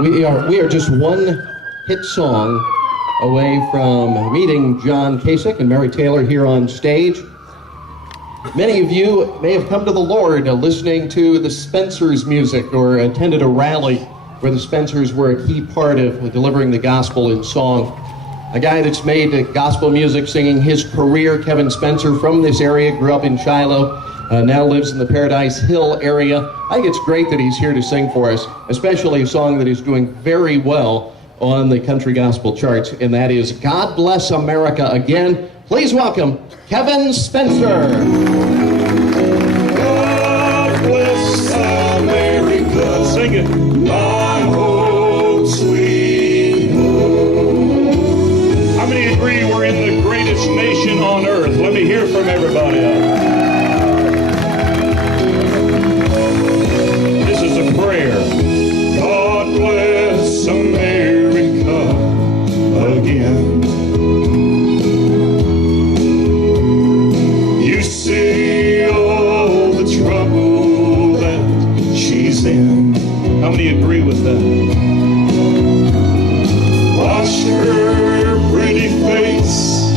We are just one hit song away from meeting John Kasich and Mary Taylor here on stage. Many of you may have come to the Lord listening to the Spencers music or attended a rally where the Spencers were a key part of delivering the gospel in song. A guy that's made gospel music singing his career, Kevin Spencer, from this area, grew up in Shiloh, now lives in the Paradise Hill area. I think it's great that he's here to sing for us, especially a song that is doing very well on the country gospel charts, and that is God Bless America Again. Please welcome Kevin Spencer. God bless America. Sing it. My home, sweet home. How many agree we're in the greatest nation on earth? Let me hear from everybody out there. This is a prayer. God bless America again. You see all the trouble that she's in. How many agree with that? Wash her pretty face,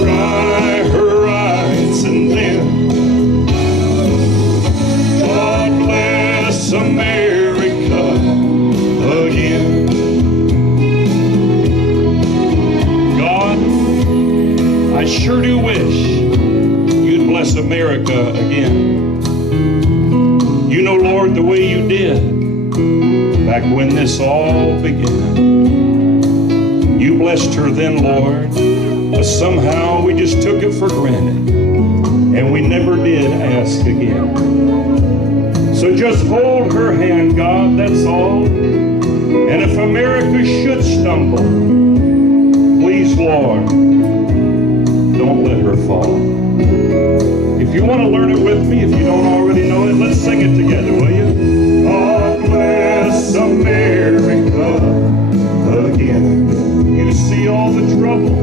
dry her eyes, and then God bless America again. God, I sure do wish you'd bless America again. You know, Lord, the way you did back when this all began. You blessed her then, Lord, but somehow we just took it for granted, and we never did ask again. So just hold her hand, God, that's all. And if America should stumble, please, Lord, don't let her fall. If you want to learn it with me, if you don't already know it, let's sing it together, will you? God bless America again. You see all the trouble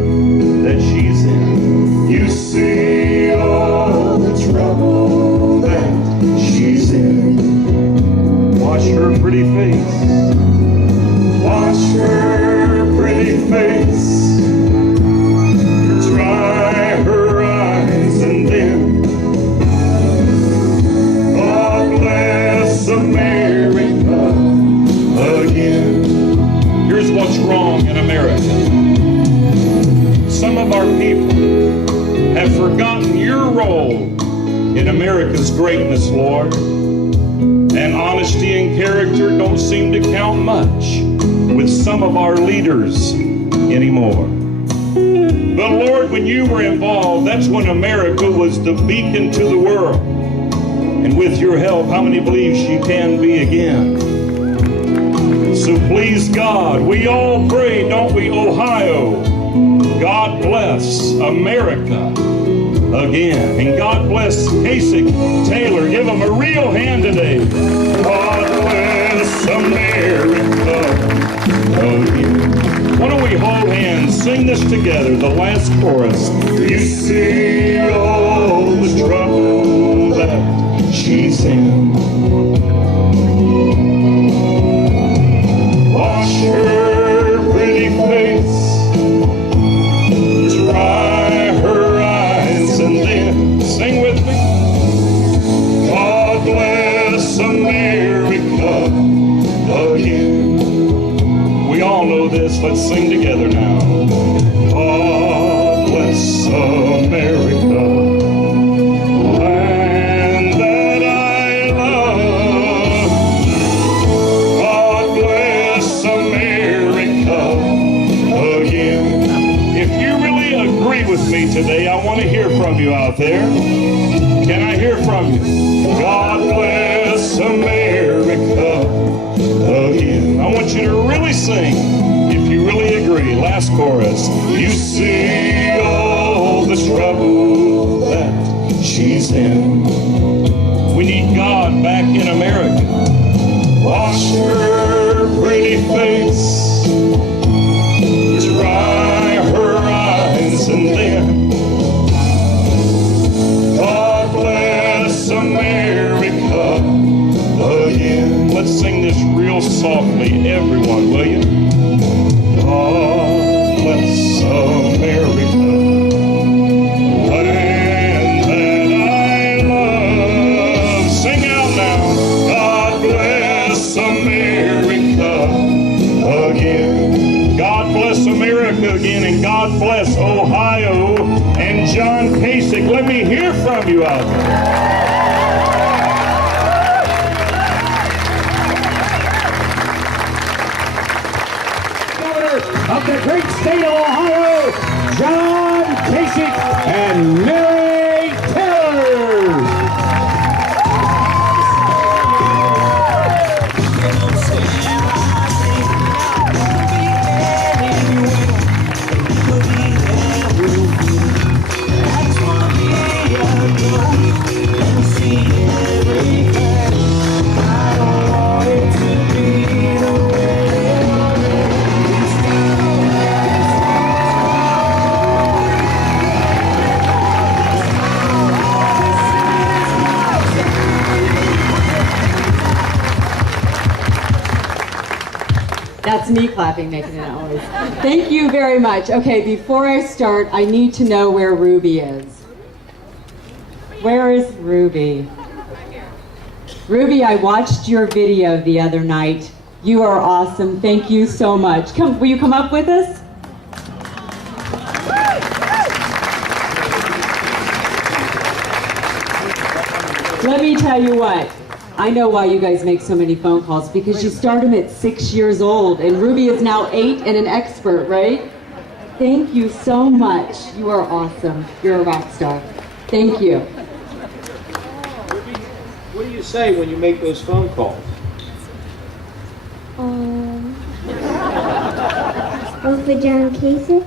that she's in. You see all the trouble that she's in. Wash her pretty face. Wash her pretty face. Dry her eyes, and then God bless America again. Here's what's wrong in America. Some of our people have forgotten your role in America's greatness, Lord. And honesty and character don't seem to count much with some of our leaders anymore. But Lord, when you were involved, that's when America was the beacon to the world. And with your help, how many believe she can be again? So please, God, we all pray, don't we, Ohio? God bless America again. And God bless Kasich, Taylor. Give them a real hand today. God bless America again. Why don't we hold hands, sing this together, the last chorus. You see all the trouble that she's in. Wash her pretty face, dry her eyes, and then sing with me. God bless America again. We all know this. Let's sing together now. God bless America, land that I love. God bless America again. If you really agree with me today, I want to hear from you out there. Can I hear from you? God bless America again. I want you to really sing if you really agree. Last chorus. You see all the trouble that she's in. We need God back in America. Wash her pretty face, dry her eyes, and then God bless America again. Let's sing this real softly, everyone, will you? God bless America, land that I love. Sing out now. God bless America again. God bless America again, and God bless Ohio and John Kasich. Let me hear from you out there. Of the great state of Ohio, John Kasich and Mary Taylor. That's me clapping, making it always. Thank you very much. Okay, before I start, I need to know where Ruby is. Where is Ruby? Ruby, I watched your video the other night. You are awesome. Thank you so much. Will you come up with us? Let me tell you what. I know why you guys make so many phone calls, because you start them at 6 years old, and Ruby is now 8 and an expert, right? Thank you so much. You are awesome. You're a rock star. Thank you. What do you say when you make those phone calls? Vote for John Kasich.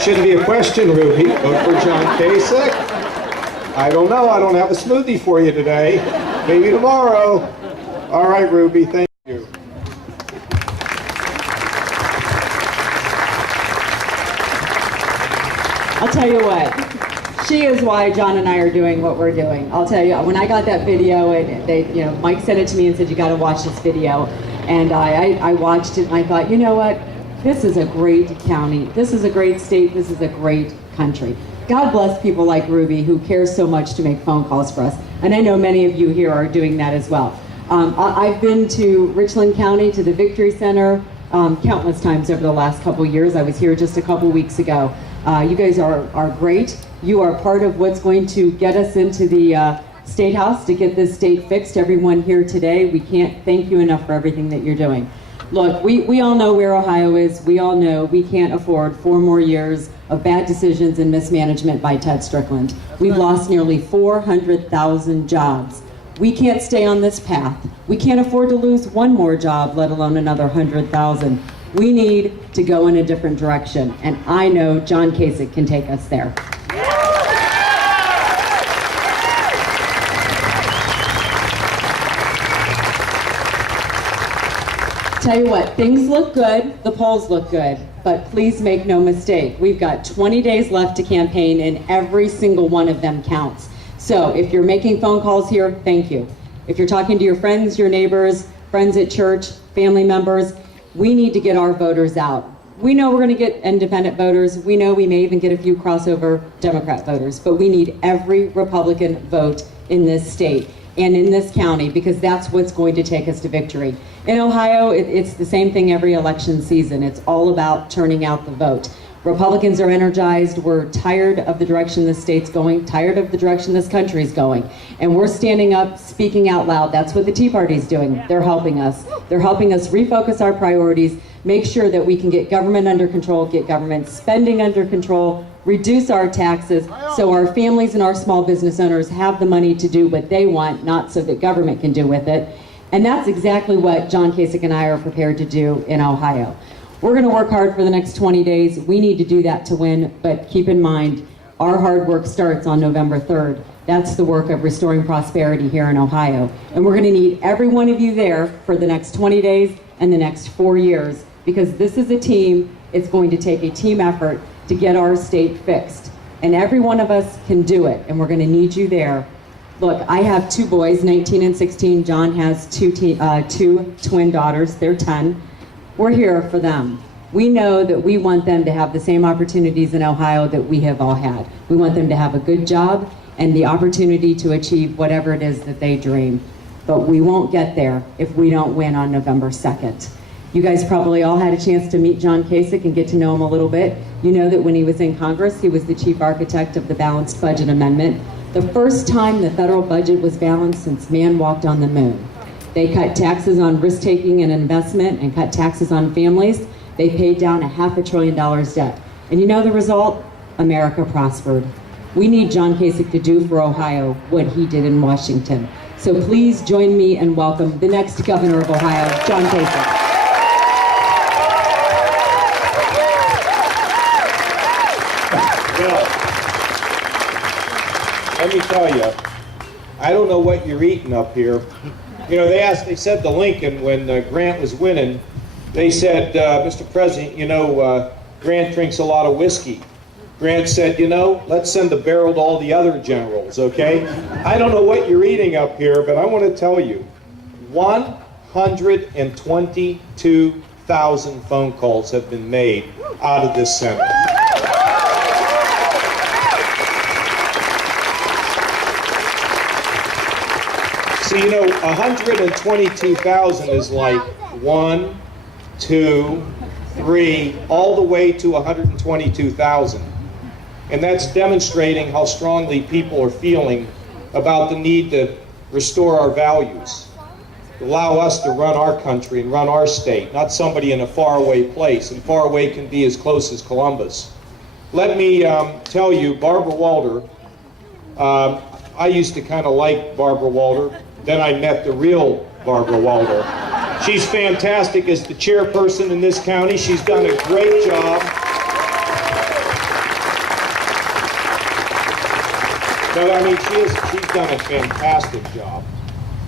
Shouldn't be a question, Ruby. Vote for John Kasich. I don't know. I don't have a smoothie for you today. Maybe tomorrow. All right, Ruby. Thank you. I'll tell you what. She is why John and I are doing what we're doing. I'll tell you, when I got that video, and Mike sent it to me and said, you got to watch this video. And I watched it, and I thought, you know what? This is a great county. This is a great state. This is a great country. God bless people like Ruby, who cares so much to make phone calls for us. And I know many of you here are doing that as well. I've been to Richland County, to the Victory Center, countless times over the last couple years. I was here just a couple weeks ago. You guys are great. You are part of what's going to get us into the State House to get this state fixed. Everyone here today, we can't thank you enough for everything that you're doing. Look, we all know where Ohio is. We all know we can't afford 4 more years of bad decisions and mismanagement by Ted Strickland. We've lost nearly 400,000 jobs. We can't stay on this path. We can't afford to lose 1 more job, let alone another 100,000. We need to go in a different direction, and I know John Kasich can take us there. Tell you what, things look good, the polls look good, but please make no mistake, we've got 20 days left to campaign, and every single one of them counts. So if you're making phone calls here, thank you. If you're talking to your friends, your neighbors, friends at church, family members, we need to get our voters out. We know we're going to get independent voters. We know we may even get a few crossover Democrat voters, but we need every Republican vote in this state and in this county, because that's what's going to take us to victory. In Ohio, it's the same thing every election season. It's all about turning out the vote. Republicans are energized. We're tired of the direction this state's going, tired of the direction this country's going. And we're standing up, speaking out loud. That's what the Tea Party's doing. They're helping us. They're helping us refocus our priorities, make sure that we can get government under control, get government spending under control, reduce our taxes so our families and our small business owners have the money to do what they want, not so that government can do with it. And that's exactly what John Kasich and I are prepared to do in Ohio. We're going to work hard for the next 20 days. We need to do that to win, but keep in mind, our hard work starts on November 3rd. That's the work of restoring prosperity here in Ohio. And we're going to need every one of you there for the next 20 days and the next 4 years, because this is a team. It's going to take a team effort to get our state fixed. And every one of us can do it, and we're going to need you there Look, I have two boys, 19 and 16. John has two twin daughters. They're 10. We're here for them. We know that we want them to have the same opportunities in Ohio that we have all had. We want them to have a good job and the opportunity to achieve whatever it is that they dream. But we won't get there if we don't win on November 2nd. You guys probably all had a chance to meet John Kasich and get to know him a little bit. You know that when he was in Congress, he was the chief architect of the Balanced Budget Amendment, the first time the federal budget was balanced since man walked on the moon. They cut taxes on risk-taking and investment and cut taxes on families. They paid down $500 billion debt. And you know the result? America prospered. We need John Kasich to do for Ohio what he did in Washington. So please join me and welcome the next governor of Ohio, John Kasich. Well, let me tell you, I don't know what you're eating up here. You know, they said to Lincoln when Grant was winning, they said, Mr. President, you know, Grant drinks a lot of whiskey. Grant said, you know, let's send a barrel to all the other generals, okay? I don't know what you're eating up here, but I want to tell you, 122,000 phone calls have been made out of this Senate. So, you know, 122,000 is like 1, 2, 3, all the way to 122,000. And that's demonstrating how strongly people are feeling about the need to restore our values, allow us to run our country and run our state, not somebody in a faraway place. And far away can be as close as Columbus. Let me tell you, Barbara Walter, I used to kind of like Barbara Walter. Then I met the real Barbara Walter. She's fantastic as the chairperson in this county. She's done a great job. No, I mean, she's done a fantastic job.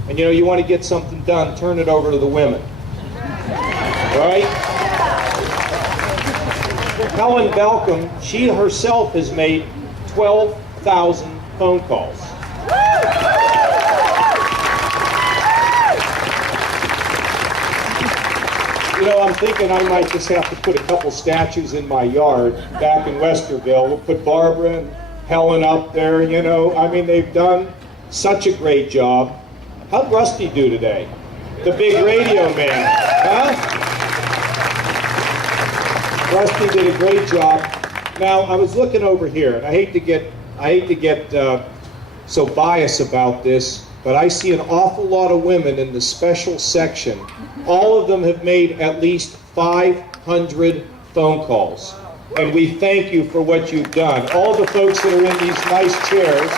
And you know, you want to get something done, turn it over to the women. Right? Helen Balcom, she herself has made 12,000 phone calls. You know, I'm thinking I might just have to put a couple statues in my yard back in Westerville. We'll put Barbara and Helen up there, you know. I mean, they've done such a great job. How'd Rusty do today? The big radio man, huh? Rusty did a great job. Now, I was looking over here, and I hate to get so biased about this, but I see an awful lot of women in the special section. All of them have made at least 500 phone calls. And we thank you for what you've done. All the folks that are in these nice chairs,